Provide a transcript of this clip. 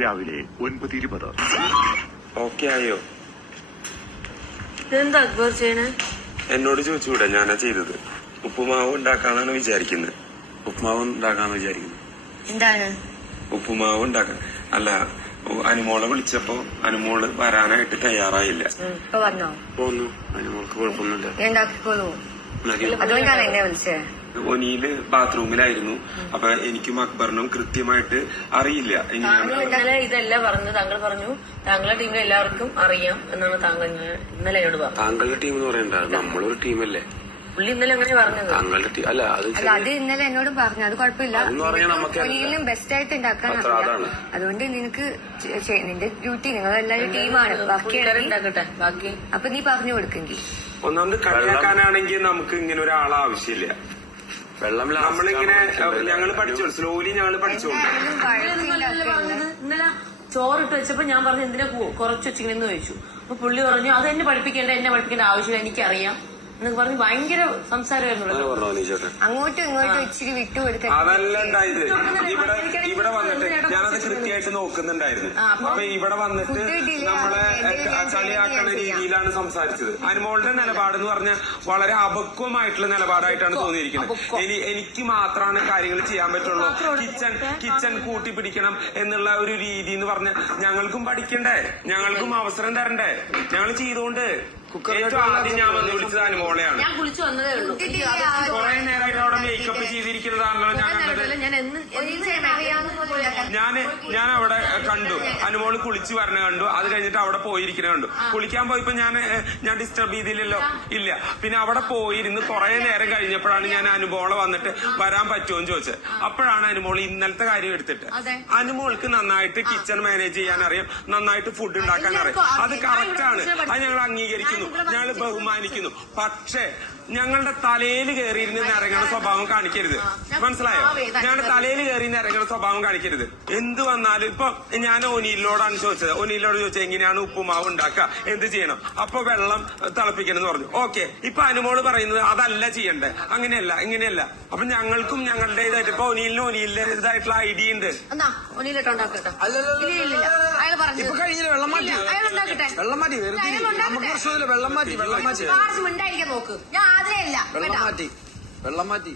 രാവിലെ 9:20. ഓക്കെ ആയോ? എന്താ അക്ബർ ചെയ്യണേ? എന്നോട് ചോദിച്ചുകൂടെ? ഞാനാ ചെയ്തത്. ഉപ്പുമാവ് ഉണ്ടാക്കാനാണ് വിചാരിക്കുന്നത്. ഉപ്പുമാവ് ഉണ്ടാക്കാന്ന് വിചാരിക്കുന്നു. എന്താണ് ഉപ്പുമാവ് ഉണ്ടാക്കാൻ അല്ല, അനുമോളെ വിളിച്ചപ്പോ അനുമോള് വരാനായിട്ട് തയ്യാറായില്ല. ഇപ്പൊ പറഞ്ഞോ? പോന്നു. അനുമോൾക്ക് കുഴപ്പമൊന്നുമില്ല. ഉണ്ടാക്കിക്കോളൂ. അതുകൊണ്ടാണ് എന്നെ വിളിച്ചേ. ഒനിയില് ബാത്റൂമിലായിരുന്നു. അപ്പൊ എനിക്കും അക്ബറിനും കൃത്യമായിട്ട് അറിയില്ല എങ്ങനെയാണ്. ഇന്നലെ ഇതല്ല പറഞ്ഞത്. താങ്കൾ പറഞ്ഞു താങ്കളുടെ ടീമിൽ എല്ലാവർക്കും അറിയാം എന്നാണ് താങ്കൾ ഇന്നലെ എന്നോട് പറഞ്ഞത്. താങ്കളുടെ ടീം എന്ന് പറയണ്ട, നമ്മളൊരു ടീമല്ലേ. പുള്ളി ഇന്നലെ അങ്ങനെ പറഞ്ഞത്. താങ്കളുടെ ടീം അല്ല, അത് ഇന്നലെ എന്നോട് പറഞ്ഞു. അത് കുഴപ്പമില്ല. ഒരിക്കലും ബെസ്റ്റ് ആയിട്ട് ഉണ്ടാക്കാൻ അറിയാം. അതുകൊണ്ട് നിനക്ക് നിന്റെ ഡ്യൂട്ടി, നിങ്ങൾ എല്ലാവരും ടീമാണ്. ബാക്കി അപ്പൊ നീ പറഞ്ഞു കൊടുക്കെങ്കിൽ. ഒന്നാമത് കളിയാക്കാനാണെങ്കിൽ നമുക്ക് ഇങ്ങനെ ഒരാളെ ആവശ്യമില്ല. നമ്മളിങ്ങനെ ഞങ്ങള് പഠിച്ചോളൂ, സ്ലോലി ഞങ്ങള് പഠിച്ചോളൂ. ഇന്നലെ ചോറിട്ട് വെച്ചപ്പോ ഞാൻ പറഞ്ഞു എന്തിനാ കുറച്ച് വെച്ചിങ്ങനെന്ന് ചോദിച്ചു. അപ്പൊ പുള്ളി പറഞ്ഞു അത് എന്നെ പഠിപ്പിക്കേണ്ട ആവശ്യമില്ല, എനിക്കറിയാം എന്നൊക്കെ പറഞ്ഞ് ഭയങ്കര സംസാരമായിരുന്നു. അങ്ങോട്ടും ഇങ്ങോട്ടും ഇച്ചിരി വിട്ടുകൊടുക്കാൻ. അതല്ല ഉണ്ടായത്. ഇവിടെ വന്നിട്ട് ഞാനത് കൃത്യമായിട്ട് നോക്കുന്നുണ്ടായിരുന്നു. അപ്പൊ ഇവിടെ വന്നിട്ട് നമ്മളെ കളിയാക്കണ രീതിയിലാണ് സംസാരിച്ചത്. അനുമോളുടെ നിലപാടെന്ന് പറഞ്ഞാൽ വളരെ അപക്വമായിട്ടുള്ള നിലപാടായിട്ടാണ് തോന്നിയിരിക്കുന്നത്. എനിക്ക് മാത്രമാണ് കാര്യങ്ങൾ ചെയ്യാൻ പറ്റുള്ളൂ. കിച്ചൺ കൂട്ടിപ്പിടിക്കണം എന്നുള്ള ഒരു രീതി എന്ന് പറഞ്ഞാൽ ഞങ്ങൾക്കും പഠിക്കണ്ടേ, ഞങ്ങൾക്കും അവസരം തരണ്ടേ. ഞങ്ങൾ ചെയ്തുകൊണ്ട് ഏറ്റവും ആദ്യം ഞാൻ വന്ന് വിളിച്ചത് അനുമോളെയാണ്. ഞാൻ കുളിച്ചു വന്നതേ ഉള്ളൂ. കുറെ നേരമായിട്ട് അവിടെ മേക്കപ്പ് ചെയ്തിരിക്കുന്നതാണല്ലോ ഞാൻ കണ്ടത്. ഞാൻ അവിടെ കണ്ടു, അനുമോള് കുളിച്ചു വരണ കണ്ടു. അത് കഴിഞ്ഞിട്ട് അവിടെ പോയിരിക്കണ കണ്ടു. കുളിക്കാൻ പോയപ്പോ ഞാൻ ഡിസ്റ്റർബ് ചെയ്തില്ലല്ലോ, ഇല്ല. പിന്നെ അവിടെ പോയിരുന്ന് കുറെ നേരം കഴിഞ്ഞപ്പോഴാണ് ഞാൻ അനുമോളെ വന്നിട്ട് വരാൻ പറ്റുമോന്ന് ചോദിച്ചത്. അപ്പോഴാണ് അനുമോള് ഇന്നലത്തെ കാര്യം എടുത്തിട്ട് അനുമോൾക്ക് നന്നായിട്ട് കിച്ചൺ മാനേജ് ചെയ്യാൻ അറിയാം, നന്നായിട്ട് ഫുഡ് ഉണ്ടാക്കാൻ അറിയാം. അത് കറക്റ്റാണ്, അത് ഞങ്ങൾ അംഗീകരിക്കുന്നു, ഞങ്ങൾ ബഹുമാനിക്കുന്നു. പക്ഷേ ഞങ്ങളുടെ തലയിൽ കയറിയിരുന്ന് ഇറങ്ങുന്ന സ്വഭാവം കാണിക്കരുത്. മനസ്സിലായോ? ഞങ്ങളുടെ തലയിൽ കയറി ഇറങ്ങുന്ന സ്വഭാവം കാണിക്കരുത്. എന്ത് വന്നാലും ഇപ്പൊ ഞാൻ ഒനീലിനോടാണ് ചോദിച്ചത്. ഒനീലിനോട് ചോദിച്ചത് എങ്ങനെയാണ് ഉപ്പുമാവ് ഉണ്ടാക്കുക, എന്ത് ചെയ്യണം. അപ്പൊ വെള്ളം തിളപ്പിക്കണം എന്ന് പറഞ്ഞു. ഓക്കെ. ഇപ്പൊ അനുമോള് പറയുന്നത് അതല്ല ചെയ്യണ്ടേ, അങ്ങനെയല്ല ഇങ്ങനെയല്ല. അപ്പൊ ഞങ്ങൾക്കും ഞങ്ങളുടേതായിട്ട് ഇപ്പൊ ഒനീലിന്റേതായിട്ടുള്ള ഐഡിയ ഉണ്ട്. ഇപ്പൊ കഴിഞ്ഞില്ല, വെള്ളം മാറ്റി വെള്ളം മാറ്റി നമുക്ക് പ്രശ്നമില്ല. വെള്ളം മാറ്റി നോക്ക്. ഞാൻ ആദ്യമല്ല വെള്ളം മാറ്റി